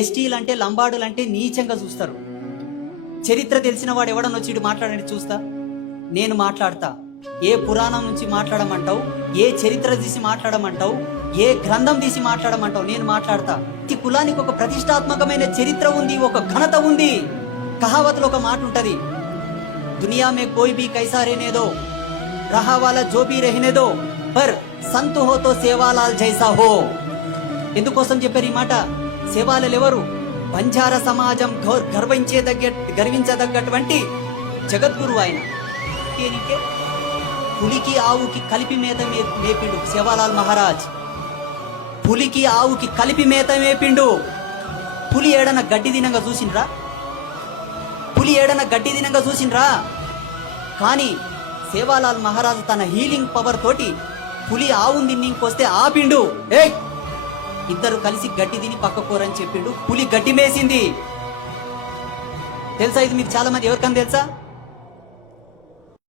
ఎస్టీలు అంటే లంబాడులు అంటే నీచంగా చూస్తారు. చరిత్ర తెలిసిన వాడు ఎవడన్నా వచ్చి మాట్లాడండి చూస్తా. నేను మాట్లాడతా. ఏ పురాణం నుంచి మాట్లాడమంటావు, ఏ చరిత్ర తీసి మాట్లాడమంటావు, ఏ గ్రంథం తీసి మాట్లాడమంటావు, నేను మాట్లాడతా. ఈ కులానికి ఒక ప్రతిష్టాత్మకమైన చరిత్ర ఉంది, ఒక ఘనత ఉంది. కహావత్లో ఒక మాట ఉంటది, దునియా మే కోయి భీ కైసా रहने दो, రహా వాలా జో భీ रहने दो, పర్ సంత్ హో తో సేవాలాల్ జైసా హో. ఎందుకోసం చెప్పారు ఈ మాట? సేవాలాల్ ఎవరు? బంజారా సమాజం గర్వించదగ్గటువంటి జగద్గురు ఆయన. దేనికే? పులికి ఆవుకి కలిపి మేత మేపిండు సేవాలాల్ మహారాజ్. పులికి ఆవుకి కలిపి మేత మేపిండు. పులి ఏడన గడ్డి దినంగా చూసిండ్రా? పులి ఏడన గడ్డి దినంగా చూసిండ్రా? కానీ సేవాలాల్ మహారాజు తన హీలింగ్ పవర్ తోటి పులి ఆవుని తిన్నింకొస్తే ఆపిండు. ఇద్దరు కలిసి గడ్డి తిని పక్కకోరని చెప్పిండు. పులి గడ్డి మేసింది. తెలుసా? ఇది మీకు చాలా మంది ఎవరికన్నా తెలుసా?